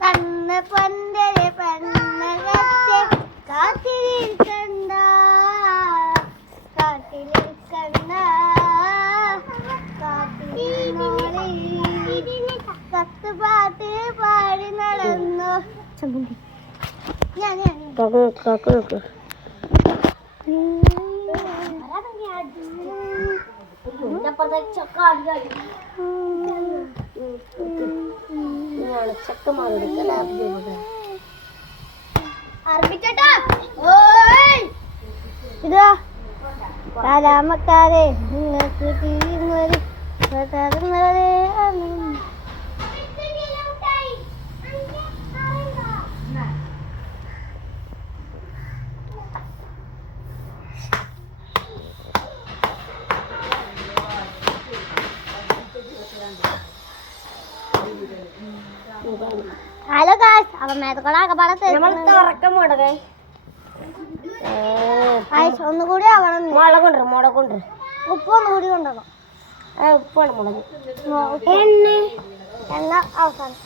കണ്ണ് പന്തരെ പന്നകത്തെ കാത്തിരിക്കണ്ട കാത്തിരിക്കണ്ട കത്ത് പാട്ട് പാടി നടന്നു ഇതാ കാലാമക്കാരെ നിങ്ങൾക്ക് തീർന്നൊരു ഹലോ ഗായ്സ് അപ്പൊ മേത്തക്കൊക്കെ പാടത്തെ ഒന്നുകൂടി ആവണം മുളക് ഉപ്പ് ഒന്നുകൂടി കൊണ്ടുവരണം ഉപ്പാണ് മുളക് എണ്ണ അവസാനം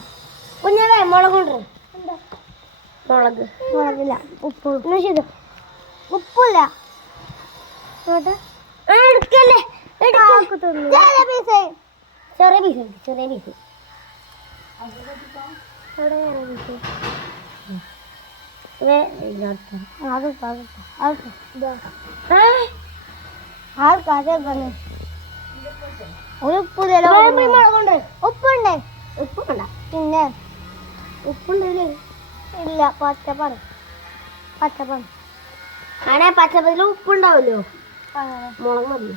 കുഞ്ഞേ മുളക് മുളകില്ല ഉപ്പ് ഉപ്പില്ല ചെറിയ പീസ് ഉപ്പുണ്ടേ പിന്നെ ഉപ്പുണ്ടല്ലേ ഇല്ല പച്ചപ്പാണ് ആണേ പച്ചപ്പതിൽ ഉപ്പുണ്ടാവല്ലോ മുളക് മതി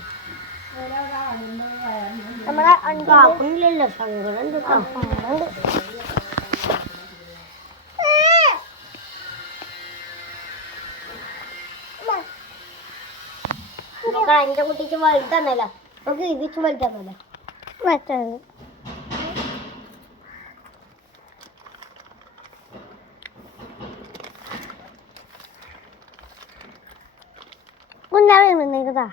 നമ്മളെ ഇല്ലല്ലോ സങ്കടം എന്റെ കുട്ടിക്ക് വലുതന്നല്ല നമുക്ക് ഇതിച്ച് വലുതന്നല്ല മറ്റത് കുഞ്ഞാവേതാ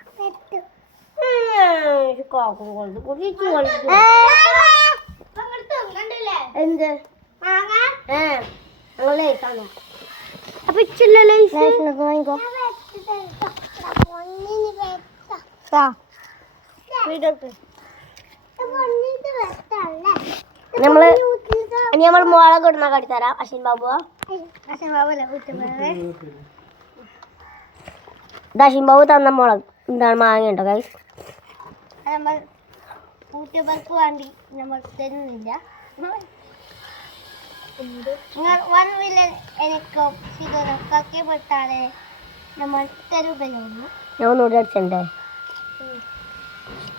എന്ത് അപ്പൊ ഇച്ചില്ലല്ലോ വാങ്ങിക്കോ നമ്മൾ മുളക് ഇടുന്ന കടിത്തരാം അശ്വിൻ ബാബുവാ അശ്വിൻ ബാബു തന്ന മുളക് എന്താണ് മാങ്ങയുണ്ടോ ഗൈസ് നമ്മൾ ഊട്ടിയവർക്ക് വേണ്ടി നമ്മൾ തരുന്നില്ല എനിക്കോ ഇതൊക്കെ പെട്ടാലേ നമ്മൾ തരുകയുള്ളൂ ഞാൻ ഒന്നുകൂടി അടിച്ചണ്ടേ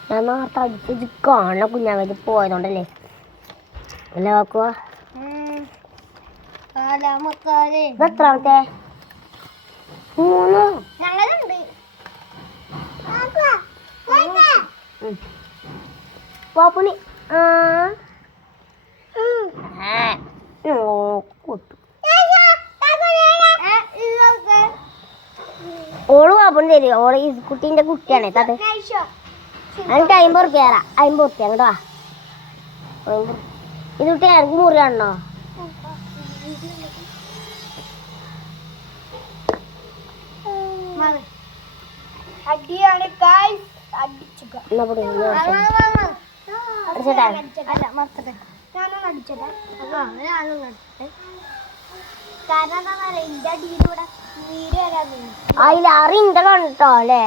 ഞാൻ നേരത്തെ അടിച്ച് കാണണം കുഞ്ഞാവേദി പോയതുകൊണ്ടല്ലേ അല്ലേ വാക്കുവാ എത്രാമത്തെ 3 ഞങ്ങളുണ്ട് പാപ്പുണി ഓള് പാപ്പുണി തരും ഓള് ഈ കുട്ടീൻ്റെ കുട്ടിയാണേ തത് എനിക്ക് 50 റുപ്യ തരാം 50 റുപ്യ അങ്ങോട്ട് വാ ഇത് കുട്ടി എനിക്ക് മുറിയാണോ അടിയാണ് അതിൽ അറിയണ്ടോ അല്ലേ